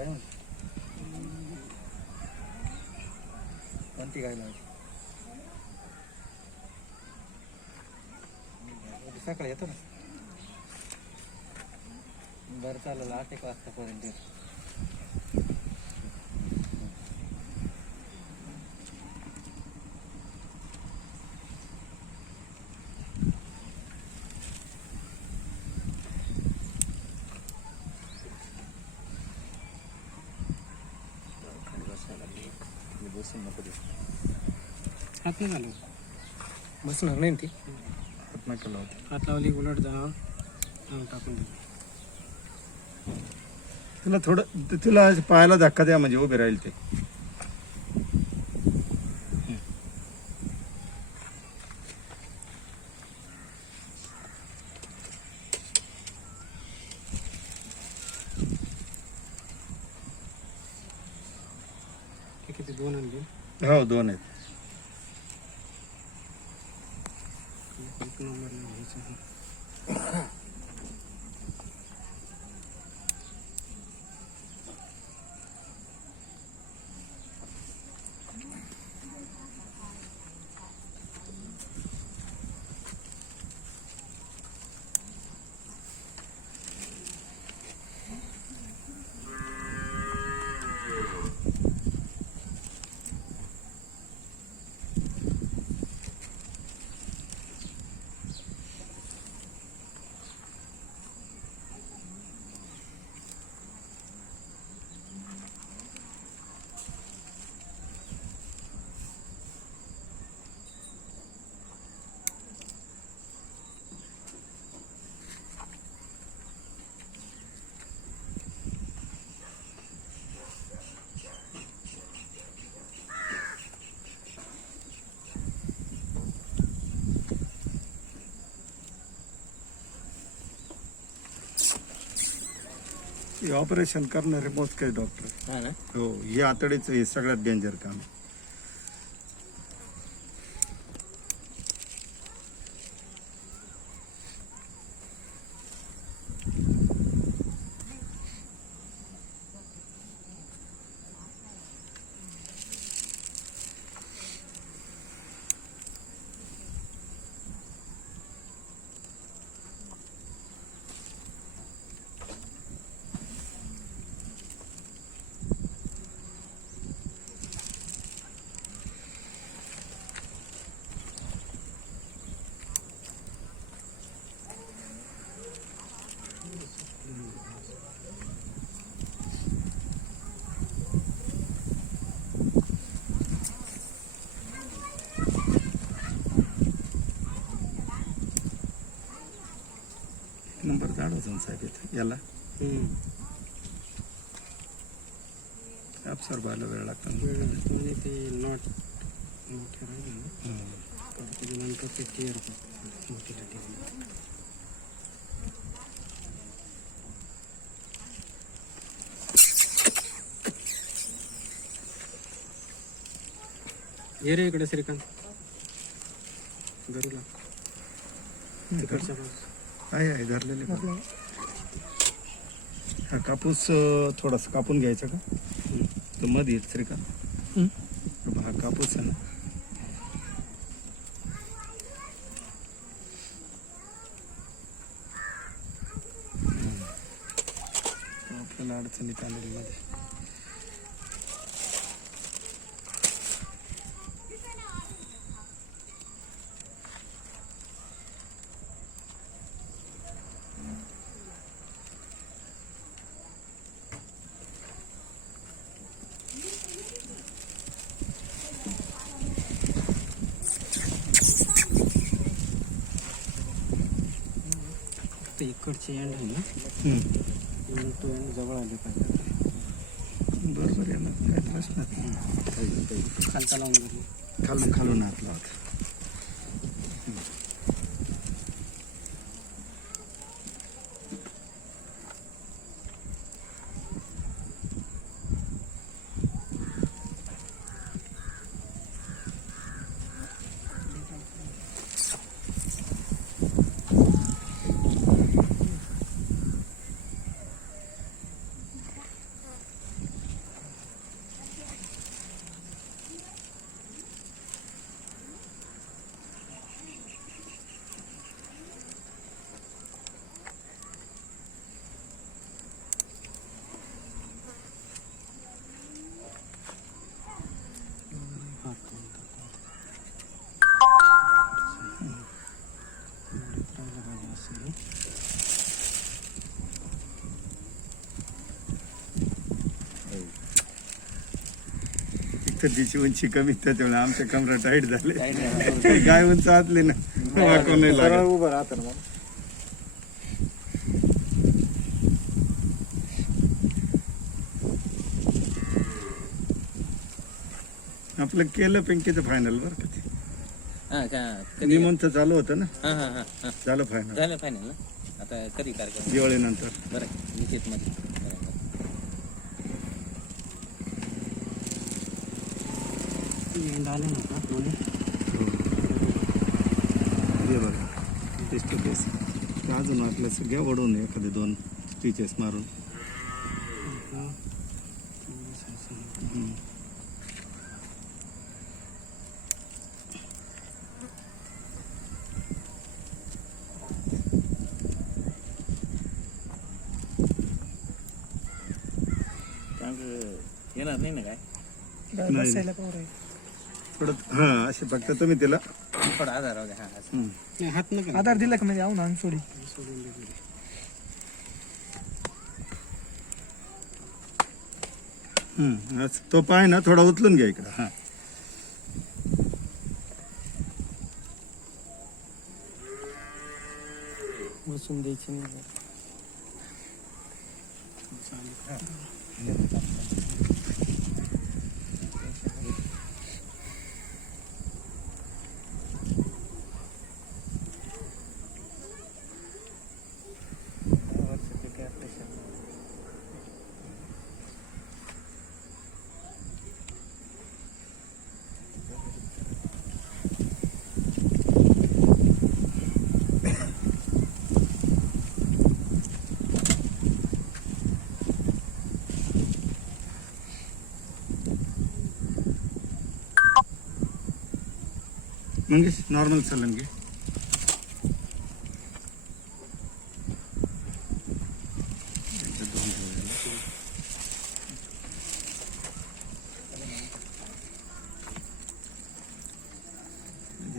काय म्हणते कोणती गाय लावायची सकाळी येतो ना बरं चालेल 8-1 वाजतापर्यंत येतो हात नाही झालं बसणार नाही ती हात नाही केला होता हात लावली उलट जा टाकून दे तिला थोडं तिला पायाला धक्का द्या म्हणजे उभे राहील ते किती 2 आणले हो 2 आहेत 1 नंबरला घ्यायचं हे ऑपरेशन करणारे मोजके डॉक्टर हा ना हो हे आतडीचं हे सगळ्यात डेंजर काम आहे. नंबर काढायचा साहेब इथं याला अप्सर व्हायला वेळ लागतो म्हणजे ते नॉट मोठे राहिले ना त्याच्यानंतर ते क्लिअर होतं मोठीला ठेवून ये रे इकडे श्रीकांत गरुला तिकडच्या आहे धरलेले हा कापूस थोडासा कापून घ्यायचा का तो मध्ये येत श्रीकांत हा कापूस आहे ना आपल्याला अडचणीत आलेली मध्ये इकडचे एंड आहे ना तो एंड जवळ आले पाहिजे बरोबर आहे ना काय त्रास नाही खालचा लावून घेतली खालून खालून हात लावत एक तर तिची उंची कमी त्याच्यामुळे आमच्या कमरा टाईट झाले काय नाही गाय उंच आतली ना वाकून नाही सरळ लागत उभं राहतं ना मग. आपलं केलं पिंकीचं फायनल बरं का ते हा का कधी निमंत चालू होतं ना हा हा हा हा झालं फायनल झालं फायनल ना आता कधी कार्यक्रम दिवाळीनंतर बरं निश्चित मध्ये एंड आले ना का दोन्ही हे बघा फेस टू फेस अजून आपल्या सगळ्या ओढून एखादे 2 स्टिचेस मारून येणार नाही ना काय नाही. थोडं हा असे फक्त तुम्ही तिला थोडा आधार राहू द्या हा असं. नाही हात नका आधार दिला का म्हणजे आहो ना सोडी सोडून दे घरी. असं तो पाय ना थोडा उचलून घ्या इकडं हा बसून द्यायची नाही मंगेश नॉर्मल चालन घे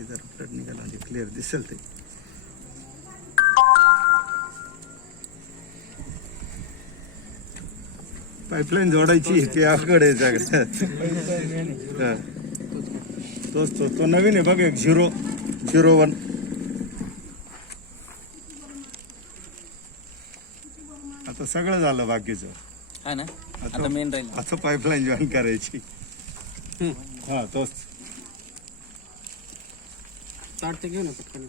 जर ब्लड निघाला म्हणजे क्लिअर दिसेल ते पाईपलाईन जोडायची ते अवघड आहे सगळ्यात हा. तोच तो नवीन आहे बघ एक 001 आता सगळं झालं बाकीचं हा ना आता मेन राहील आता पाईपलाईन जॉईन करायची हा तोच ताट ते घेऊ ना पटकन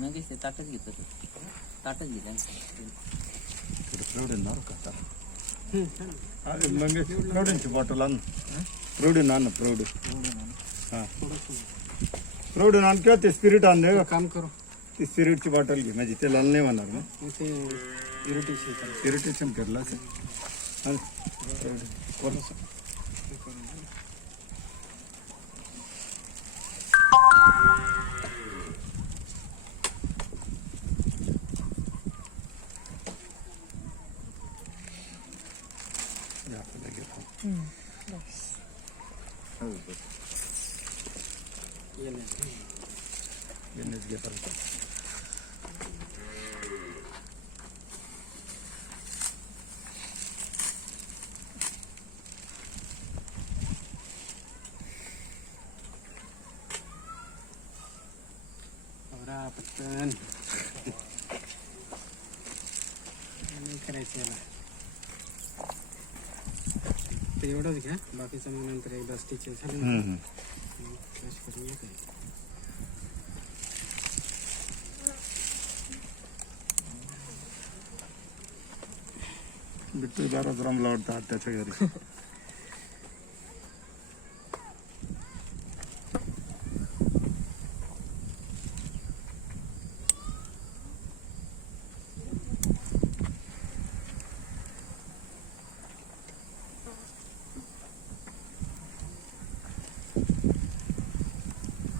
नाही ते ताटच घेतो ताटच घेतलं प्रौढीन ना का आता अरे मग प्रौढींची बॉटल आण प्रौढीन आण प्रौढ हा प्रौढीन आण किंवा ते स्पिरिट आण दे काम करू ती स्पिरिटची बॉटल घे म्हणजे ते लाल नाही होणार ना मग ते इरिटेशन इरिटेशन करलं असेल पटकन नाही करायचं याला ते एवढंच घ्या बाकीचं मग नंतर एकदा स्टिच झाले ना फ्लॅश करून येते बिट्टू बराच रमला वाटतं त्याच्या घरी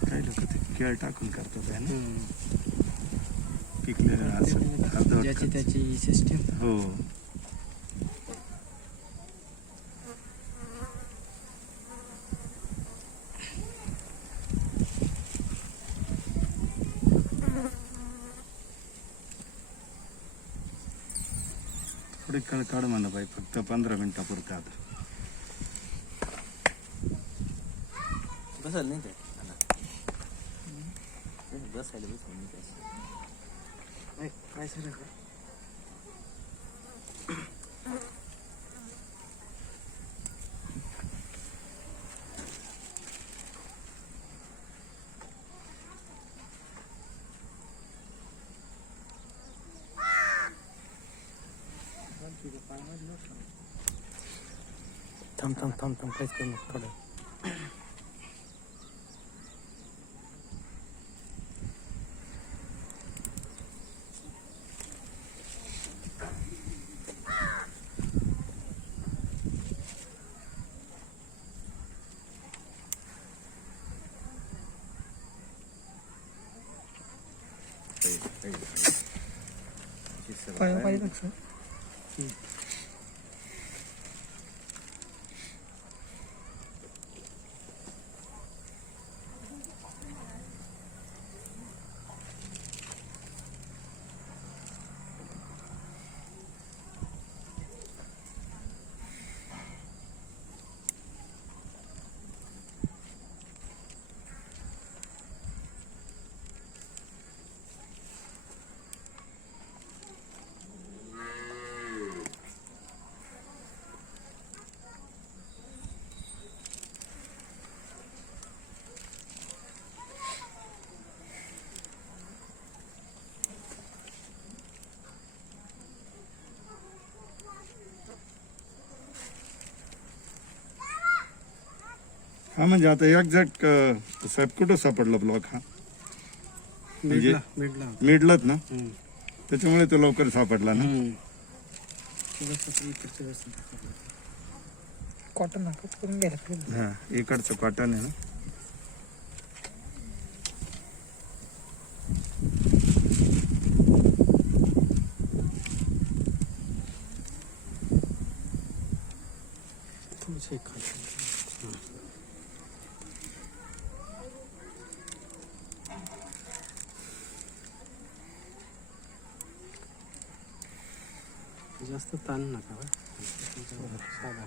काही लोक ते केळ टाकून करतात आहे ना पिकलेलं असं अर्धवट ज्याची खात. त्याची सिस्टीम हो थोडी काळ काढ म्हणा बाई, फक्त 15 मिनिटापुरतं आता. बसल नाही ते बसायला बसल नाही ते. काय सर का थांब थांब थांब थांब काहीच करू नको थोडं. पाहिजे लक्ष. हा म्हणजे आता एक्झॅक्ट साहेब कुठं सापडला ब्लॉक हा? म्हणजे मिडला मिडलात ना, त्याच्यामुळे तो लवकर सापडला ना. कॉटन नाकच करून घ्यायला पाहिजे. हा, इकडचं कॉटन आहे ना. थोडंसं खाली जास्त ताण नका बा. साधा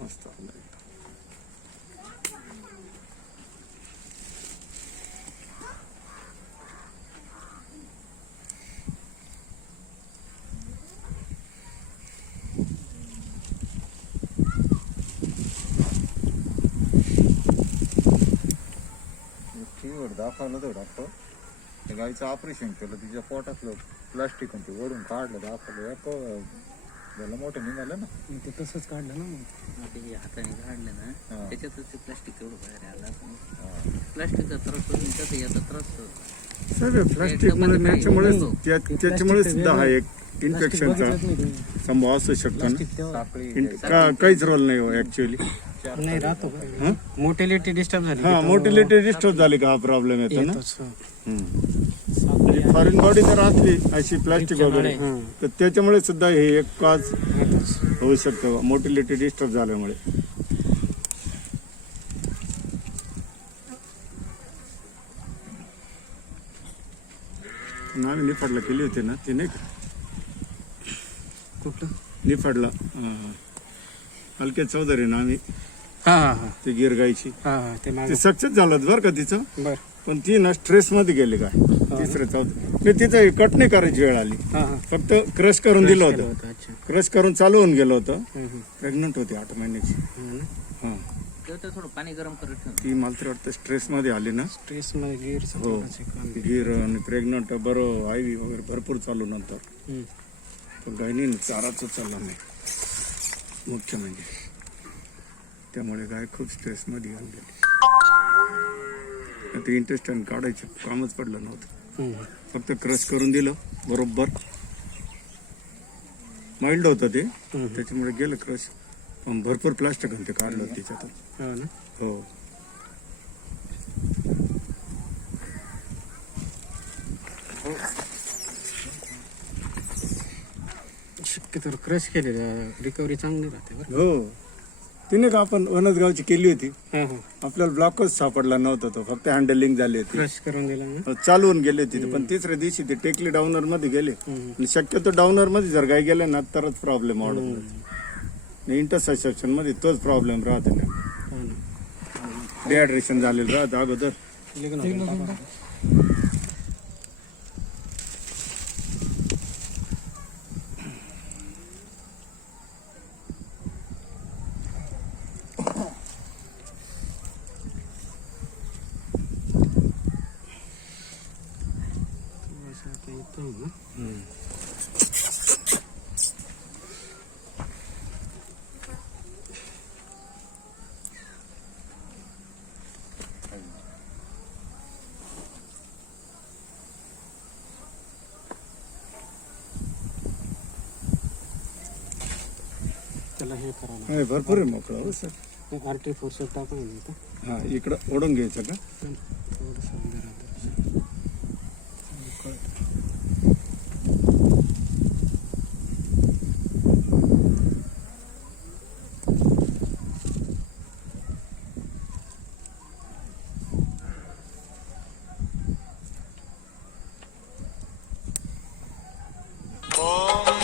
मस्त आलं. टीव्हीवर दाखवलं तर डॉक्टर त्या गाईचं ऑपरेशन केलं, तिच्या पोटातलं प्लास्टिक ते ओढून काढलं, दाखवलं झालं मोठं निघालं ना. ते तसंच काढलं ना मग. आता हे हाताने काढलं ना त्याच्यातच ते प्लास्टिक तेवढं बाहेर आलं. प्लास्टिकचा त्रास होईल तसं याचा त्रास सर प्लास्टिकमुळे त्याच्यामुळे सुद्धा हा एक इन्फेक्शनचा संभव असू शकतो ना. साखळी काहीच रोल नाही हो ऍक्च्युअली. नाही राहतो का मोटिलिटी डिस्टर्ब झाली हा, मोटिलिटी डिस्टर्ब झाली का हा प्रॉब्लेम येतो ना. येतोच. म्हणजे फॉरेन बॉडी जर असली अशी प्लास्टिक वगैरे, तर त्याच्यामुळे सुद्धा हे एक कॉज होऊ शकतं, मोटिलिटी डिस्टर्ब झाल्यामुळे. आम्ही निफाडला केली होती ना, ती नाही का कुठलं निफाडला हलके चौधरी ना आम्ही, हा हा हा ती गिरगाईची, हा ते ते मागे सक्सेस झालं बरं का तिचं. बर पण ती ना स्ट्रेस मध्ये गेली काय तिसरं चौथं. मी तिचं कट नाही करायची वेळ आली, हा हा फक्त क्रश करून दिलं होतं. अच्छा क्रश करून चालू होऊन गेलं होतं. प्रेग्नंट होती 8 महिन्याची. हा, तर थोडं पाणी गरम करत ठेव. ती मला तर वाटतं स्ट्रेस मध्ये आली ना. स्ट्रेस मध्ये गिअर हो, गिर आणि प्रेग्नंट बरं आयव्ही वगैरे भरपूर चालू नंतर. पण गायनी चाराच चालला नाही मुख्य म्हणजे, त्यामुळे गाय खूप स्ट्रेस मध्ये आली गेली. ते इंटेस्टाईन काढायचं कामच पडलं नव्हतं, फक्त क्रश करून दिलं बरोबर. माइल्ड होतं ते, त्याच्यामुळे गेलं क्रश. पण भरपूर प्लास्टिक ते काढलं त्याच्यातून. हो, शक्यतो क्रश केलेलं रिकव्हरी चांगली राहते बरं. हो तिने का आपण वनसगावची केली होती, हां हां आपल्याला ब्लॉकच सापडला नव्हता, तो फक्त हँडलिंग झाली होती, क्रश करून दिला ना. चालवून गेले तिथे. पण तिसऱ्या दिवशी ते टेकली डाऊनर मध्ये गेले. आणि शक्यतो डाऊनर मध्ये जर गाय गेले ना तरच प्रॉब्लेम वाढत. इंटरसेप्शन मध्ये तोच प्रॉब्लेम राहतो ना, हां ना. डिहायड्रेशन झालेलं राहतं अगोदर. असं आता येतो ना. त्याला हे करावं नाही, भरपूर आहे मोकळा हो सर. लागतं. RT4 टाकून येतो. हा इकडं ओढून घ्यायचं का? थोडंसं उभं राहतं.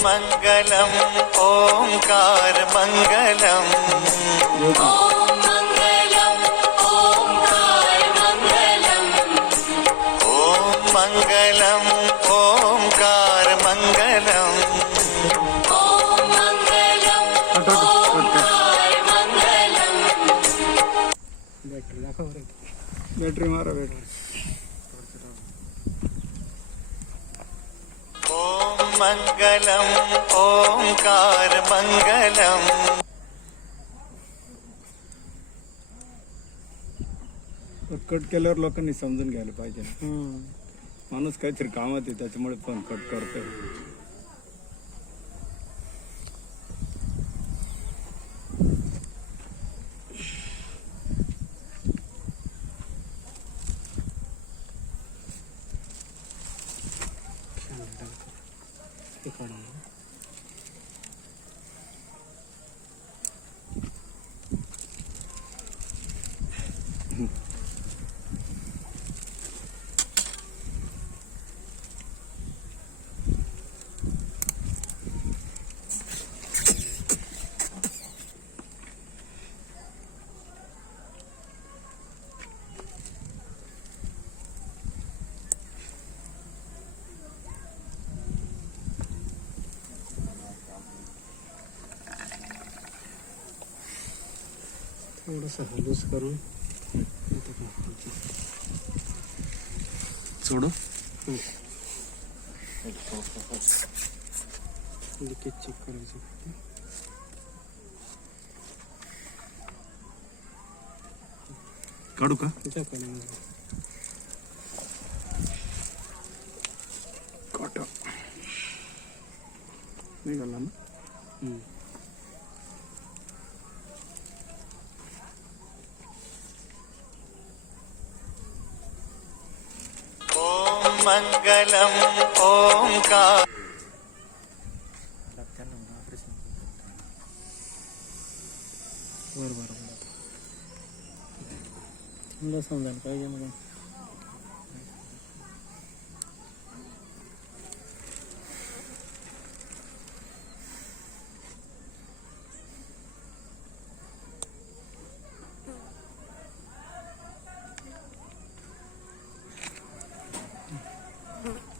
मंगलम ओंकार मंगलम ओम मंगलम ओंकार मंगलम ओम मंगलम ओंकार मंगलम ओम मंगलम ओंकार मंगलम. बॅटरी दाखव बरं. बॅटरी मारा बॅटरी. ओम मंगलम ओंकार मंगलम. कट केल्यावर लोकांनी समजून घ्यायला पाहिजे. माणूस काहीतरी कामात आहे त्याच्यामुळे पण कट करतोय. हे काढून. थोडंसं हलूस करून सोडू. लिकेज चेक करायचं. काढू का? काटा निघाला ना. ओम मंगलम ओंकार. मला समजायला पाहिजे मग.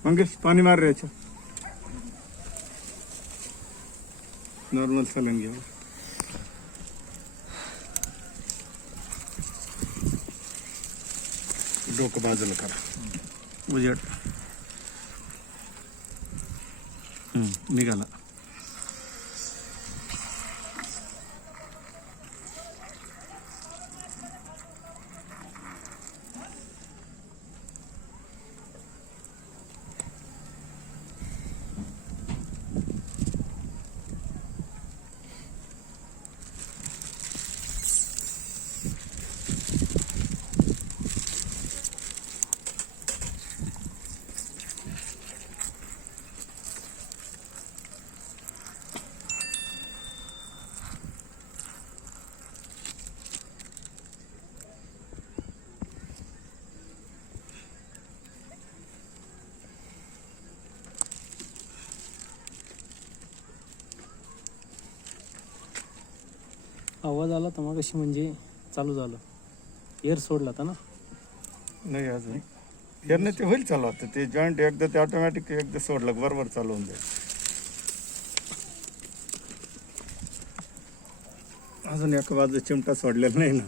मंगेश पाणी मार रे याच्या. नॉर्मल सलन घ्या. डोकं बाजूला करा. उजेड निघाला. आवाज आला तर मग कशी म्हणजे चालू झालं एअर सोडला होता ना. नाही अजून याने ते होईल चालू आता ते जॉईंट एकदा ते ऑटोमॅटिक एकदा सोडलं बरोबर चालू होऊन जाईल. अजून एका बाजू चिमटा सोडलेला नाही ना.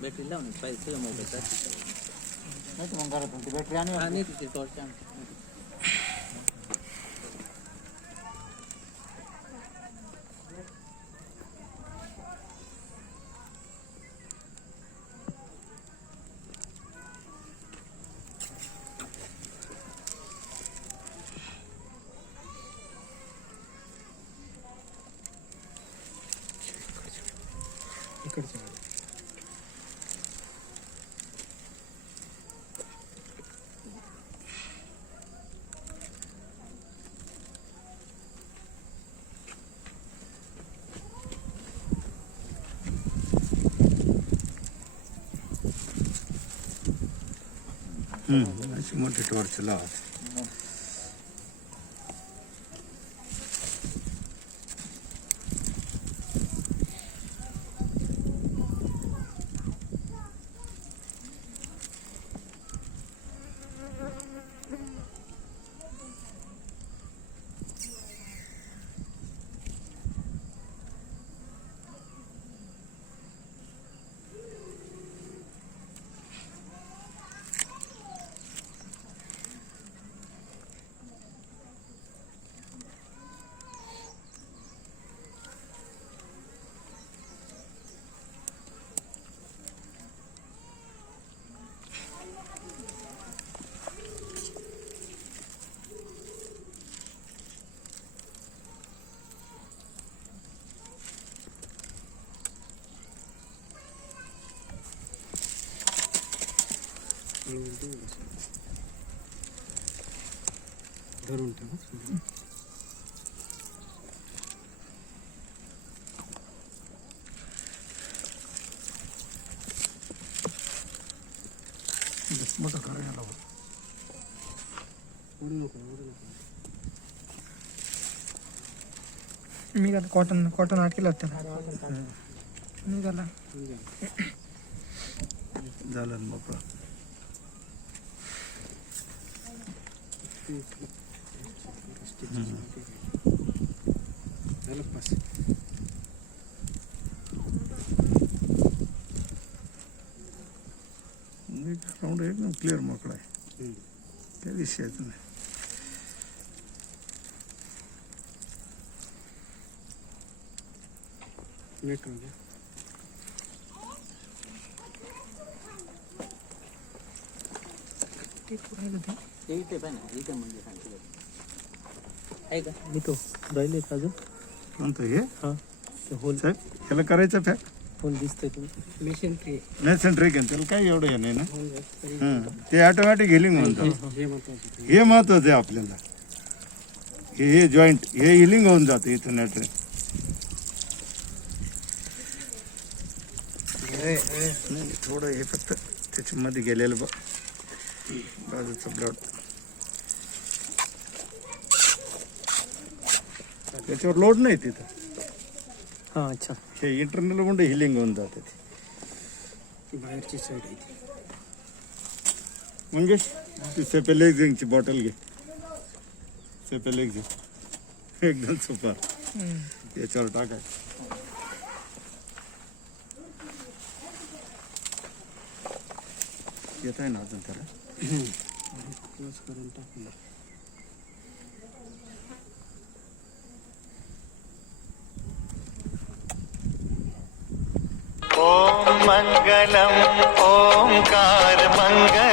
बॅटरी लावून पाहिजे तुझ्या मोबाईलचा नाही तर मग घरातून ती बॅटरी आणि आणि तिथे टॉर्च आण. इकडचं अशी मोठी टॉर्च लावा. धरून ठेवा. मोठं करायला ओढू नको ओढू नको. निघाला कॉटन आठ केलं होतं निघाला. झालं मोकळं. झालं पास. राऊंड एकदम क्लिअर मोकळा आहे काही विषयाचं नाही. मीठ म्हणजे ते इथे पण आहे इथे म्हणजे सांगितलं आहे का. मी तो राहिले अजून कोणतं हे हां ते होल साहेब त्याला करायचं फॅक होल दिसतंय तुम्ही मिशन ट्री नाही सेंट्रिक आहे त्याला काही एवढं हे नाही ना. ते ऑटोमॅटिक हिलिंग म्हणतात. हे महत्वाचं. हे महत्वाचं आहे आपल्याला. हे जॉईंट हे हिलिंग होऊन जातं इथून नाही थोडं हे फक्त त्याच्यामध्ये गेलेलं बघ बाजूचं ब्लड त्याच्यावर लोड नाही तिथं. हां अच्छा हे इंटरनल म्हणजे हिलिंग होऊन जातं ते. बाहेरची साईड आहे ती. मंगेश तू सेपेलेक्झिंगची बॉटल घे. सेपेलेक्झिंग एकदम सुपर याच्यावर टाकाय. येत आहे ना अजून त्याला क्लोज करून टाकलं. ॐ मङ्गलम् ओङ्कार मङ्गलम्